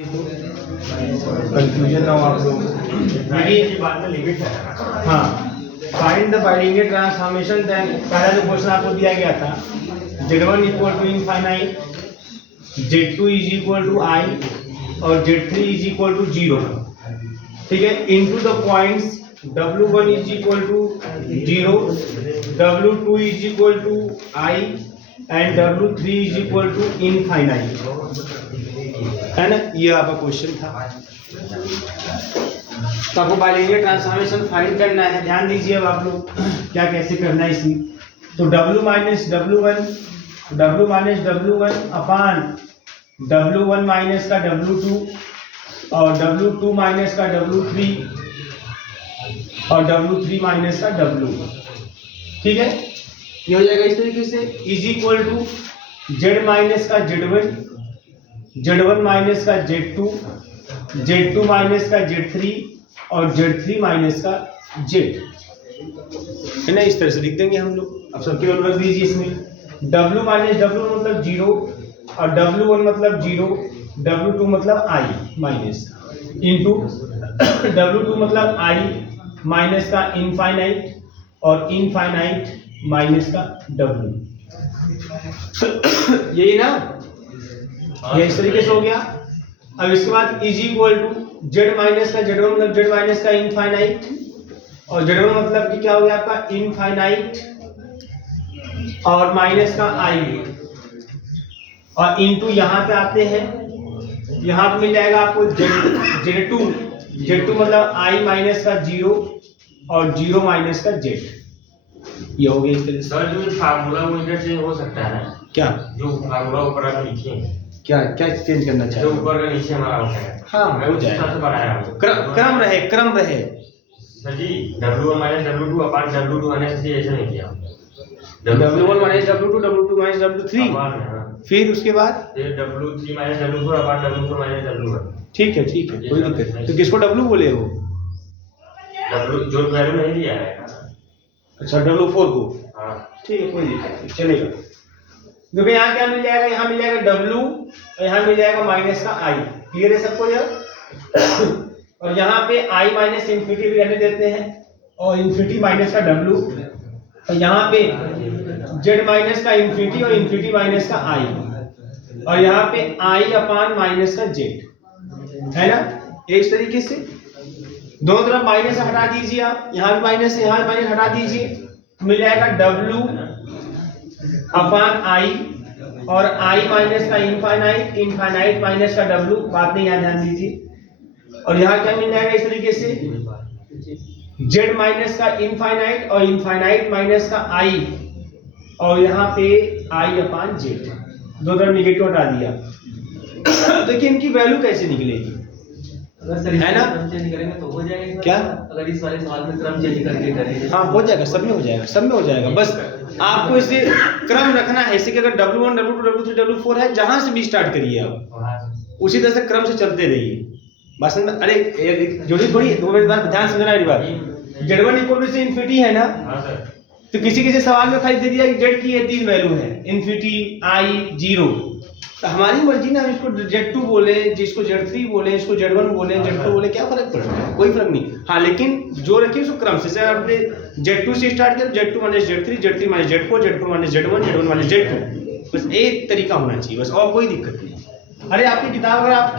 Confusion ना हो आप लोग। हाँ, फाइंड द बाइलिनियर ट्रांसफॉर्मेशन। पहला जो क्वेश्चन आपको दिया गया था, Z1 equal to infinite, Z2 is equal to I और Z3 इज इक्वल टू 0, ठीक है, into the points W1 is equal to 0, W2 is equal to I and W3 is equal to infinite, है ना। ये आपका question था। तो आपको बाइलिनियर ट्रांसफॉर्मेशन फाइंड करना है। ध्यान दीजिए अब आप लोग क्या कैसे करना है इसमें। तो W माइनस W1 अपान W1 माइनस का W2 और W2 माइनस का W3 और W3 माइनस का W1, ठीक है। ये हो जाएगा इस तरीके से, is equal to Z minus का Z1, Z1 माइनस का Z2, Z2 माइनस का Z3 और Z3 माइनस का Z, है ना। इस तरह से लिख देंगे हम लोग। अब सबके वैल्यू रख दीजिए इसमें। W माइनस W मतलब 0 और W1 मतलब 0, W2 मतलब I माइनस इंटू W2 मतलब I माइनस का इनफाइनाइट और इनफाइनाइट माइनस का W, यही ना। ये इस तरीके से हो गया। अब इसके बाद is equal to Z minus का Z1 मतलब Z माइनस का इनफाइनाइट और Z1 मतलब कि क्या हो गया आपका इनफाइनाइट और माइनस का I और इनटू यहाँ पे आते हैं, यहाँ पे मिल जाएगा आपको Z2 मतलब I माइनस का 0 और 0 माइनस का Z। ये हो गया इस तरह से। सर जो फार्मूला वो इंटरचेंज हो सकता है ना? क्या जो फार्मूला ऊपर आप लिखे हैं, क्या क्या चेंज करना चाहिए? जो ऊपर का नीचे हमारा होता है, हाँ, मैं उस हिसाब से बनाया हूँ। क्रम रहे। सर जी W1 माइनस W2 अपान W2 माइनस से ऐसे नहीं किया। W1 minus W2, W2 minus W3, फिर उसके बाद W3 माइनस W4 अपान W4 माइनस W1। ठीक है, कोई दिक्कत नहीं। तो किसको W बोले हो? W जो वैल्यू नहीं दिया है। अच्छा, W4 को। हाँ ठीक है, कोई दिक्कत नहीं, चलेगा। क्योंकि यहाँ क्या मिल जाएगा, यहाँ मिल जाएगा W और यहाँ मिल जाएगा माइनस का I। क्लियर है सबको यह? और यहाँ पे I माइनस इन्फिनिटी भी रहने देते हैं और इन्फिनिटी माइनस का W और यहाँ पे Z माइनस का इन्फिनिटी और इन्फिनिटी माइनस का I और यहाँ पे I अपान माइनस का Z, है ना। इस तरीके से दोनों तरफ माइनस हटा दीजिए आप, यहाँ भी माइनस है, यहाँ भी माइनस हटा दीजिए, मिल जाएगा W अपान I और I माइनस का इनफाइनाइट माइनस का W। बात नहीं, यहाँ ध्यान दीजिए। और यहाँ क्या मिल जाएगा इस तरीके से, Z माइनस का इनफाइनाइट और इनफाइनाइट माइनस का I और यहाँ पे I अपान Z। दो तरफ निगेटिव हटा दिया। देखिए इनकी वैल्यू कैसे निकलेगी, है ना। चेंज करेंगे तो हो जाएगा क्या? अगर इस वाले सवाल में क्रम चेंज करके करें, हाँ हो जाएगा, सब में हो जाएगा। बस आपको इसे क्रम रखना है। इसे कि अगर W1, W2, W3, W4 है, जहां से भी स्टार्ट करिए आप उसी तरह से क्रम से चलते रहिए। बस अरे जोड़ी थोड़ी, दो बार ध्यान समझना है बात। Z1 इक्वल टू से इन्फिनिटी है ना, तो किसी सवाल में खाली दे दिया कि Z की ये तीन वैल्यू है, इन्फिनिटी, I, 0। तो हमारी मर्जी ना, हम इसको Z2 बोले, जिसको Z3 बोले, इसको Z1 बोले, Z4 बोले, क्या फर्क पड़ता है? कोई फर्क नहीं। हाँ, लेकिन जो रखिए उसको क्रम से। आपने Z2 से स्टार्ट किया, Z2 minus Z3, Z3 minus Z4, Z4 minus Z1, Z1 minus Z2। बस एक तरीका होना चाहिए बस, और कोई दिक्कत नहीं। अरे आपकी किताब, अगर आप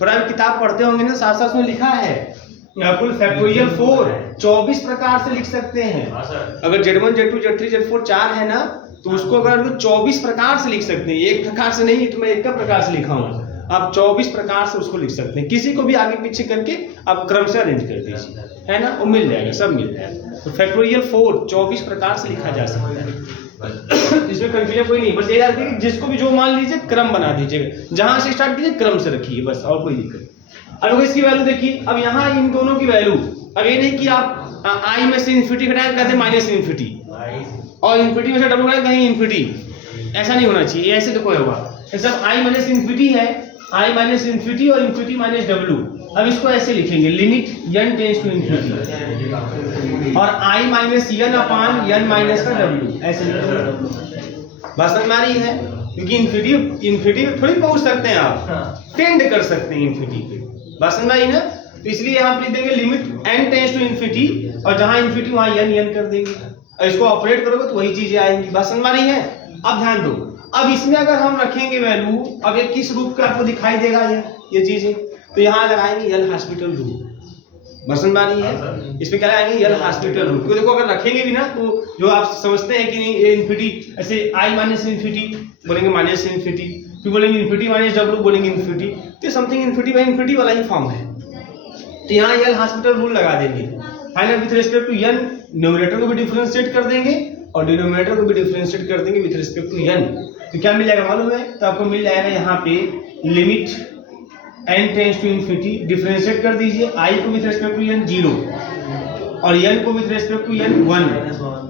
थोड़ा भी किताब पढ़ते होंगे ना, साथ साथ में लिखा है कुल फैक्टोरियल 4 24 प्रकार से लिख सकते हैं। अगर Z1, Z2, Z3, Z4 4 है ना, तो उसको अगर 24 प्रकार से लिख सकते हैं। एक प्रकार से नहीं, तो मैं एक का प्रकार से लिखा हूँ, आप 24 प्रकार से उसको लिख सकते हैं। किसी को भी आगे पीछे करके आप क्रम से अरेंज कर दीजिए, है ना, वो मिल जाएगा, सब मिल जाएगा। तो फैक्टोरियल 4 24 प्रकार से लिखा जा सकता है। इसमें कंफ्यूजन कोई नहीं, बस ये याद रखिए जिसको भी जो मान लीजिए क्रम बना दीजिएगा, जहां से स्टार्ट कीजिए क्रम से रखिए, बस और कोई दिक्कत नहीं। अब इसकी वैल्यू देखिए, अब यहाँ इन दोनों की वैल्यू, अब ये नहीं कि आप I में से इन्फिनिटी घटाएं, कहते माइनस इन्फिनिटी, और इन्फिनिटी में से W घटाएं कहीं इन्फिनिटी, ऐसा नहीं होना चाहिए। ऐसे तो कोई होगा, सब I माइनस इन्फिनिटी है, I माइनस इन्फिनिटी और इन्फिनिटी माइनस W। अब इसको ऐसे लिखेंगे, limit n tends to infinity और I minus n upon n minus का W, ऐसे लिखेंगे। बस समझ में आ रही है, क्योंकि इन्फिनिटी थोड़ी पहुंच सकते हैं आप। टेंड कर सकते हैं इन्फिनिटी पे। बात समझ आई ना? तो इसलिए यहाँ पे लिख देंगे limit n tends to infinity, और जहां इन्फिनिटी वहां n कर देंगे, और इसको ऑपरेट करोगे तो वही चीजें आएंगी। बात समझ में आ रही है? अब ध्यान दो, अब इसमें अगर हम रखेंगे वैल्यू, अब ये किस रूप का आपको दिखाई देगा ये चीजें, तो यहाँ लगाएंगे यल हॉस्पिटल रूल। बस समझ में आ रही है? इसमें क्या लगाएंगे? यल हॉस्पिटल रूल। क्योंकि देखो अगर रखेंगे भी ना तो जो आप समझते हैं कि नहीं ये इन्फिनिटी, ऐसे आई माइनस इन्फिनिटी बोलेंगे माइनस इन्फिनिटी, फिर बोलेंगे इन्फिनिटी माइनस डब्ल्यू बोलेंगे इन्फिनिटी, तो समथिंग इन्फिनिटी बाई इन्फिनिटी वाला ही फॉर्म है। तो यहाँ यल हॉस्पिटल रूल लगा देंगे। Final with respect to n numerator को भी डिफरेंशिएट कर देंगे और डिनोमिनेटर को भी डिफरेंशिएट कर देंगे विथ रिस्पेक्ट टू n। तो क्या मिल जाएगा मालूम है? तो आपको मिल जाएगा यहाँ पे limit n tends to infinity, differentiate कर दीजिए i को विथ रिस्पेक्ट टू n 0 और n को विथ रिस्पेक्ट टू n 1,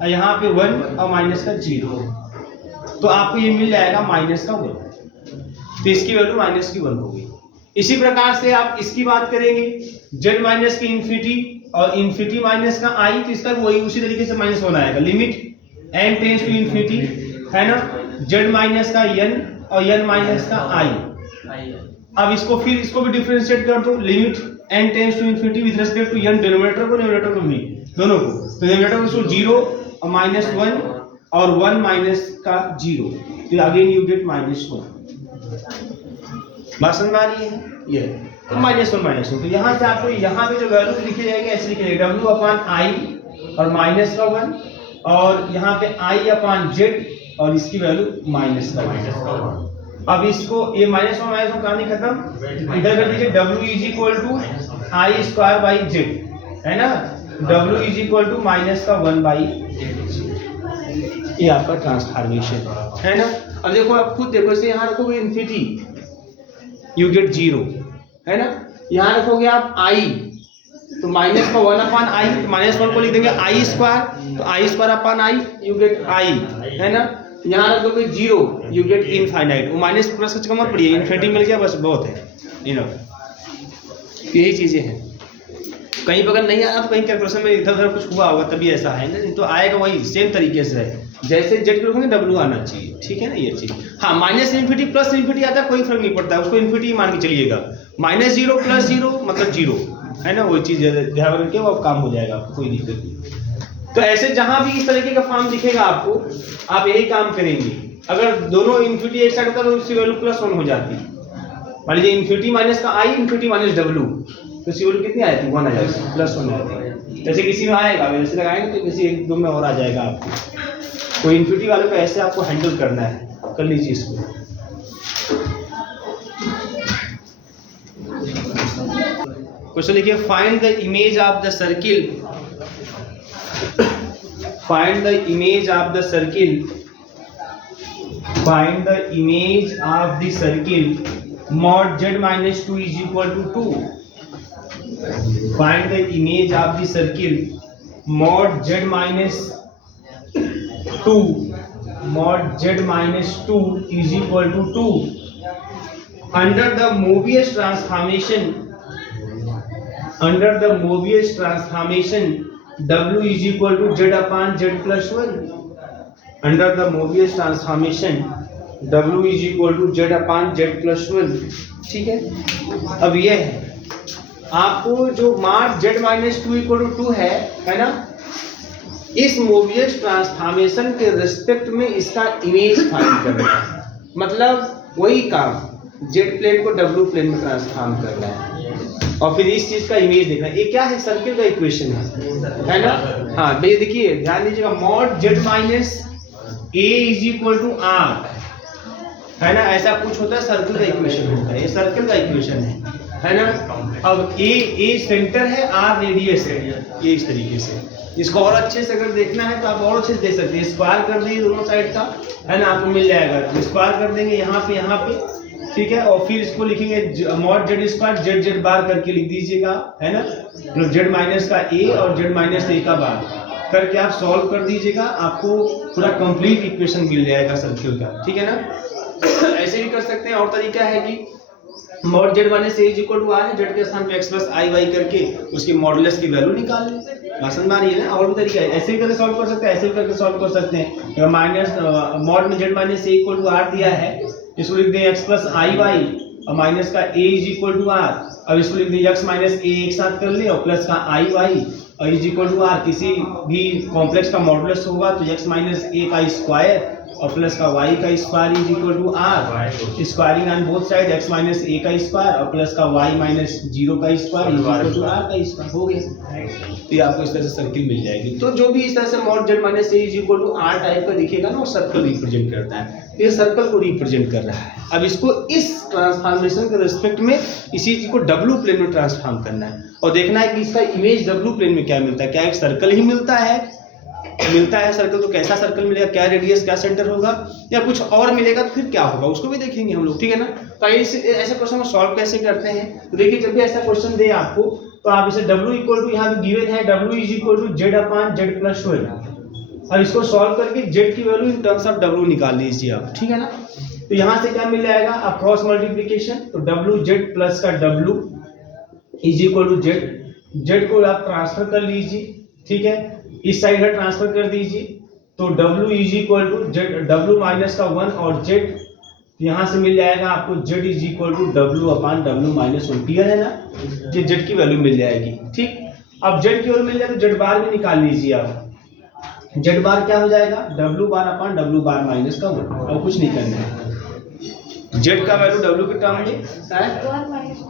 और यहाँ पे 1 और माइनस का 0, तो आपको ये मिल जाएगा माइनस का 1। तो इसकी वैल्यू माइनस की 1 होगी। इसी प्रकार से आप इसकी बात करेंगे z माइनस की इन्फिनिटी और इन्फिनिटी माइनस का i, तो इसका वही उसी तरीके से माइनस 1 आएगा। Limit n tends to infinity है ना, z माइनस का n और n माइनस का i। अब इसको फिर इसको भी डिफरेंशिएट कर दो, limit n tends to infinity with respect to n, denominator को न्यूमरेटर को भी दोनों को, तो डिनोमिनेटर को 0 और माइनस 1 और 1 माइनस का 0, तो अगेन यू गेट -1। बात समझ में आ रही है? ये तो -1 तो यहाँ से आपको यहाँ पे जो वैल्यू लिखी जाएगी ऐसे लिखी जाएगी w अपॉन i और माइनस का 1, और यहाँ पे i अपॉन z और इसकी वैल्यू माइनस का 1। अब इसको ये -1 कहानी खत्म, इधर कर दीजिए w is equal to i square by z है ना, w is equal to minus का 1 बाई ये आपका ट्रांसफॉर्मेशन है ना। अब देखो आप खुद देखो, इसे यहाँ रखोगे इन्फिनिटी यू गेट 0 है ना, यहाँ रखोगे आप i तो माइनस का 1 अपॉन i, तो -1 को लिख देंगे i स्क्वायर, तो i square upon i you get i है ना, यहाँ रख दोगे 0 यू गेट इनफाइनाइट, वो माइनस प्लस का चक्कर मत पड़िए, इन्फिनिटी मिल गया बस बहुत है, यही चीजें हैं। कहीं पर अगर नहीं आया तो कहीं कैलकुलेशन में इधर उधर कुछ हुआ होगा तभी ऐसा है ना, नहीं तो आएगा वही सेम तरीके से है, जैसे जेड के रखोगे w आना चाहिए, ठीक है ना ये चीज। हाँ माइनस इन्फिनिटी प्लस इन्फिनिटी आता है कोई फर्क नहीं पड़ता, उसको इन्फिनिटी मान के चलिएगा, -0 + 0 मतलब 0 है ना, वो चीज ध्यान रखिए, वो काम हो जाएगा, कोई दिक्कत नहीं। तो ऐसे जहां भी इस तरीके का फॉर्म दिखेगा आपको, आप यही काम करेंगे। अगर दोनों इन्फिनिटी एक साइड होता तो उसकी वैल्यू +1 हो जाती। मान लीजिए इन्फिनिटी माइनस का i, इन्फिनिटी माइनस w, तो इसकी वैल्यू कितनी आती? 1 आ जाएगी, +1 आ जाएगी। जैसे किसी में आएगा वैसे लगाएंगे तो किसी एक दो में और आ जाएगा आपको। कोई इन्फिनिटी वाले को ऐसे आपको हैंडल करना है, कर लीजिए इसको। क्वेश्चन लिखिए, find the image of the circle, find the image of the circle, find the image of the circle mod z minus 2 is equal to 2. Find the image of the circle mod z minus 2, mod z minus 2 is equal to 2 under the Mobius transformation, under the Mobius transformation w is equal to z upon z plus 1, under the Mobius transformation w is equal to z upon z plus 1, ठीक है। अब ये है आपको जो mod z minus 2 equal to 2 है ना, इस मोबियस ट्रांसफॉर्मेशन के रिस्पेक्ट में इसका इमेज फाइंड करना है, मतलब वही काम z प्लेन को w प्लेन में ट्रांसफॉर्म करना है और फिर इस चीज का इमेज देखना है। ये क्या है? सर्किल का इक्वेशन है ना। हाँ भैया देखिए ध्यान दीजिएगा, mod z minus a is equal to r है ना, ऐसा कुछ होता है, सर्किल का इक्वेशन होता है, ये सर्किल का इक्वेशन है ना। अब ए सेंटर है, आर रेडियस है, ये इस तरीके से। इसको और अच्छे से अगर देखना है तो आप और अच्छे से देख सकते हैं, स्क्वायर कर दिए दोनों साइड का है ना, आपको मिल जाएगा। स्क्वायर कर देंगे यहाँ पे ठीक है, और फिर इसको लिखेंगे mod z square z z बार करके लिख दीजिएगा है ना, मतलब z माइनस का a और z माइनस a का बार करके आप सॉल्व कर दीजिएगा, आपको पूरा कंप्लीट इक्वेशन मिल जाएगा सर्किल का, ठीक है ना। ऐसे भी कर सकते हैं, और तरीका है कि mod z minus a is equal to r है, z के स्थान पे x प्लस i y करके उसकी मॉडुलस की वैल्यू निकाल लें, समझ में आ रही है ना। और भी तरीका है, ऐसे भी करके सॉल्व कर सकते हैं, ऐसे भी करके सॉल्व कर सकते हैं। अगर माइनस mod में z minus a equal to r दिया है, इसको लिख दें x प्लस i y और माइनस का a is equal to R. अब इसको लिख दीजिए x माइनस a एक साथ कर ले और प्लस का आई वाई और इज इक्वल टू आर। किसी भी कॉम्प्लेक्स का मॉडुलस होगा तो x माइनस a का स्क्वायर और प्लस का y का square is equal to R. Squaring on both side x minus a का स्क्वायर और प्लस का y माइनस 0 का square is equal to R का स्क्वायर हो गया। तो ये आपको इस तरह से सर्किल मिल जाएगी। तो जो भी इस तरह से mod z minus a is equal to R type का दिखेगा ना वो सर्कल रिप्रेजेंट करता है। ये सर्कल को रिप्रेजेंट कर रहा है। अब इसको इस ट्रांसफॉर्मेशन के रिस्पेक्ट में इसी चीज को डब्ल्यू प्लेन में ट्रांसफॉर्म करना है और देखना है कि इसका इमेज डब्ल्यू प्लेन में क्या मिलता है। क्या एक सर्कल ही मिलता है सर्कल, तो कैसा सर्कल मिलेगा, क्या रेडियस क्या सेंटर होगा, या कुछ और मिलेगा तो फिर क्या होगा उसको भी देखेंगे हम लोग, ठीक है ना। तो ऐसे क्वेश्चन को सॉल्व कैसे करते हैं, तो देखिए जब भी ऐसा क्वेश्चन दे आपको तो आप इसे w इक्वल टू यहाँ पे गिवन है w is equal to z upon z plus 12। अब इसको सॉल्व करके z की value in terms of w निकाल लीजिए आप, ठीक है ना। तो यहाँ से क्या मिल जाएगा, आप क्रॉस मल्टीप्लीकेशन, तो wz प्लस का w is equal to z को आप ट्रांसफर कर लीजिए, ठीक है, इस साइड का ट्रांसफर कर दीजिए तो w is equal to w minus का 1 और z यहाँ से मिल जाएगा आपको z is equal to w upon w minus 1। Clear है ना, ये z की वैल्यू मिल जाएगी, ठीक। अब z की वैल्यू मिल जाए तो z बार भी निकाल लीजिए आप। z बार क्या हो जाएगा, w बार अपॉन w बार माइनस का 1, और कुछ नहीं करना है। z का वैल्यू w के टर्म में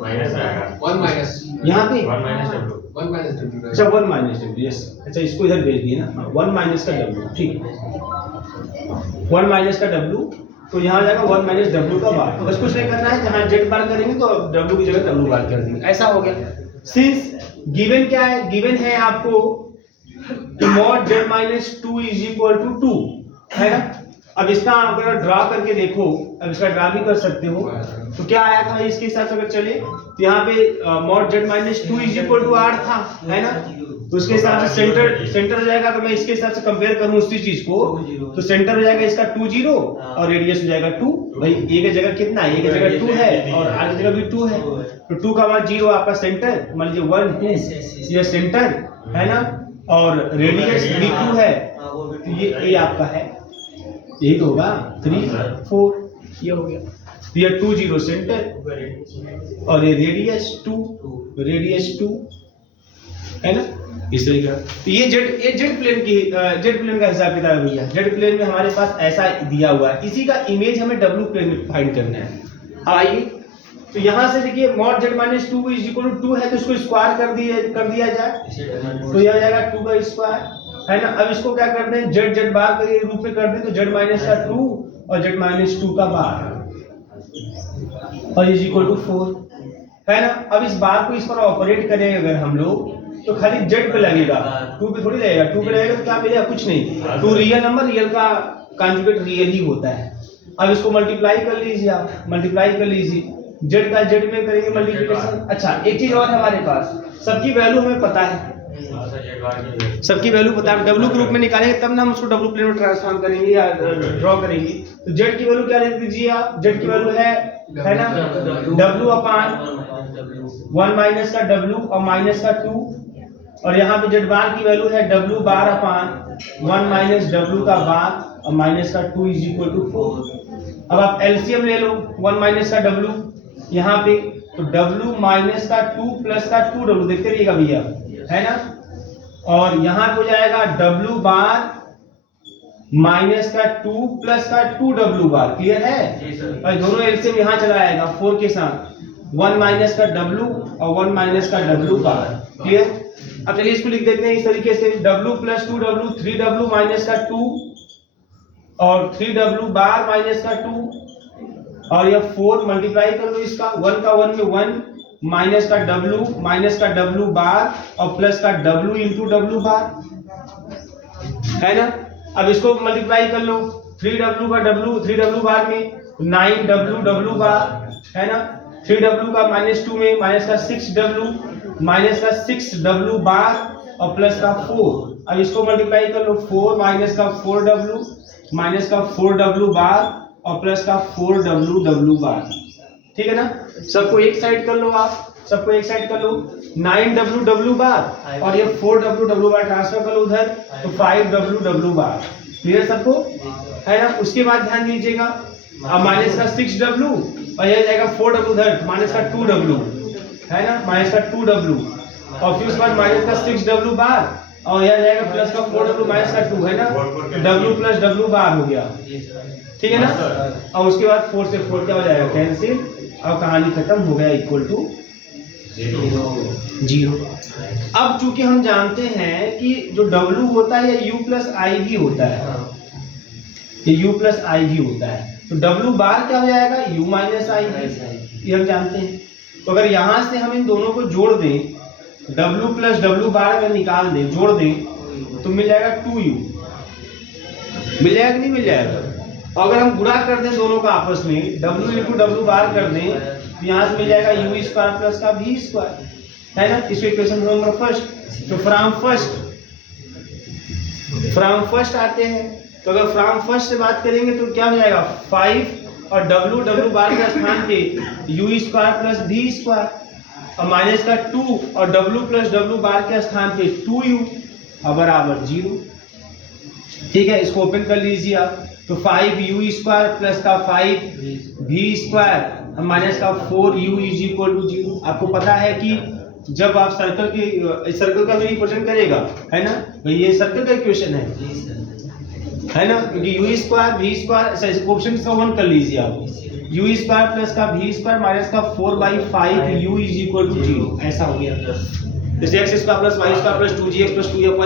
माइनस आएगा 1 माइनस यहाँ पे 1 माइनस w। 1 minus w। अच्छा 1 माइनस w, यस, अच्छा इसको इधर भेज दिए ना, 1 माइनस का w, ठीक, 1 माइनस का w, तो यहाँ जाएगा 1 माइनस w का बार। तो बस कुछ नहीं करना है, जहाँ z बार करेंगे तो w की जगह w बार कर देंगे, ऐसा हो गया। सिंस गिवन क्या है, गिवन है आपको mod z minus 2 is equal to 2, है ना। अब इसका अगर ड्रा करके देखो, अब इसका ड्रा भी कर सकते हो, तो क्या आया था इसके हिसाब से अगर चले तो यहाँ पे mod z minus 2 is equal to r था, है ना। तो उसके हिसाब से सेंटर हो जाएगा, अगर मैं इसके हिसाब से कंपेयर करूं उसी चीज को तो सेंटर हो जाएगा इसका 2 0 और रेडियस हो जाएगा 2। भाई a की जगह कितना है, a की जगह 2 है और r की जगह भी 2 है, तो 2 का मान 0 आपका सेंटर, मान लीजिए 1 2 ये सेंटर है ना, और रेडियस भी 2 है, तो ये आपका है, यही तो होगा 3 4, ये हो गया। तो ये 2 0 सेंटर और ये रेडियस 2 है ना, इस तरह का। तो ये जेड प्लेन का हिसाब किताब है भैया। जेड प्लेन में हमारे पास ऐसा दिया हुआ है, इसी का इमेज हमें डब्ल्यू प्लेन में फाइंड करना है। आइए तो यहाँ से देखिए mod z minus 2 is equal to 2 है, तो इसको स्क्वायर कर दिया जाए, तो यह हो जाएगा 2 का स्क्वायर, है ना। अब इसको क्या करते हैं, z बार के रूप में कर दें तो z माइनस का 2 और z माइनस 2 का बार और इज इक्वल टू 4, है ना। अब इस बार को इस पर ऑपरेट करेंगे अगर हम लोग तो खाली z पे लगेगा, 2 पे थोड़ी लगेगा, 2 पे लगेगा तो क्या मिलेगा, कुछ नहीं। 2 रियल नंबर, रियल का कॉन्जुगेट रियल ही होता है। अब इसको मल्टीप्लाई कर लीजिए, आप मल्टीप्लाई कर लीजिए, z का z में करेंगे मल्टीप्लिकेशन। अच्छा एक चीज और हमारे पास, सबकी वैल्यू हमें पता है, सबकी वैल्यू पता है, w के रूप में निकालेंगे तब ना हम उसको w प्लेन में ट्रांसफॉर्म करेंगे या ड्रॉ करेंगे। तो z की वैल्यू क्या लिख दीजिए आप, z की वैल्यू है ना w अपॉन 1 माइनस का w और माइनस का 2, और यहाँ पे z बार की वैल्यू है w bar upon 1 minus w का बार और माइनस का 2 इज इक्वल टू 4। अब आप एलसीएम ले लो 1 माइनस का w यहाँ पे, तो w माइनस का 2 प्लस का 2w, देखते रहिएगा भैया, है ना। और यहाँ पे हो जाएगा w बार माइनस का 2 प्लस का 2w बार, क्लियर है। और दोनों एलसीएम यहाँ चला आएगा 4 के साथ, 1 माइनस का w और 1 माइनस का w बार, क्लियर। अब चलिए इसको लिख देते हैं इस तरीके से, w plus 2w 3w minus का 2 और 3w बार माइनस का 2 और यह 4 मल्टीप्लाई कर लो इसका, 1 का 1 में 1 माइनस का w माइनस का w बार और प्लस का w इंटू w बार, है ना। अब इसको मल्टीप्लाई कर लो, 3w का w 3w बार में 9w बार, है ना। 3w का माइनस 2 में माइनस का 6w माइनस का 6w बार और प्लस का 4। अब इसको मल्टीप्लाई कर लो, 4 माइनस का 4w माइनस का 4w बार और प्लस का 4w बार, ठीक है ना। सबको एक साइड कर लो, आप सबको एक साइड कर लो, 9w बार और ये 4w बार ट्रांसफर कर लो उधर, तो 5w बार, क्लियर सबको, है ना। उसके बाद ध्यान दीजिएगा, अब माइनस का 6w और यह जाएगा 4w उधर, माइनस का 2w है ना, माइनस का 2w, और फिर उसके बाद माइनस का 6w बार, और यह जाएगा प्लस का 4w माइनस का 2 है ना, w प्लस w बार हो गया, ठीक है ना। और उसके बाद 4 से 4 क्या हो जाएगा, कैंसिल, और कहानी खत्म हो गया, इक्वल टू 0। अब चूंकि हम जानते हैं कि जो w होता है ये u प्लस आई भी होता है, ये u प्लस आई भी होता है, तो w बार क्या हो जाएगा, u माइनस आई, ये हम जानते हैं। तो अगर यहाँ से हम इन दोनों को जोड़ दें, w प्लस w बार अगर निकाल दें, जोड़ दें, तो मिल जाएगा 2u, मिल जाएगा कि नहीं मिल जाएगा। और अगर हम गुणा कर दें दोनों का आपस में, w इंटू w बार कर दें, तो यहाँ से मिल जाएगा u स्क्वायर प्लस का v स्क्वायर, है ना। इसको इक्वेशन नंबर फर्स्ट। तो फ्रॉम फर्स्ट आते हैं, तो अगर फ्रॉम फर्स्ट से बात करेंगे तो क्या हो जाएगा, 5 और w बार के स्थान पे u square plus v square, और माइनस का 2 और w प्लस w बार के स्थान पे 2u और बराबर 0, ठीक है। इसको ओपन कर लीजिए आप, तो 5u स्क्वायर प्लस का 5v स्क्वायर और माइनस का 4u इज इक्वल टू 0। आपको पता है कि जब आप सर्कल का भी इक्वेशन करेगा, है ना भाई, ये सर्कल का इक्वेशन है ना, क्योंकि u square v square option का 1 कर लीजिए आप, u स्क्वायर प्लस का v स्क्वायर माइनस का 4/5 u इज इक्वल टू 0, ऐसा हो गया। जैसे x square plus y square plus 2gx plus 2f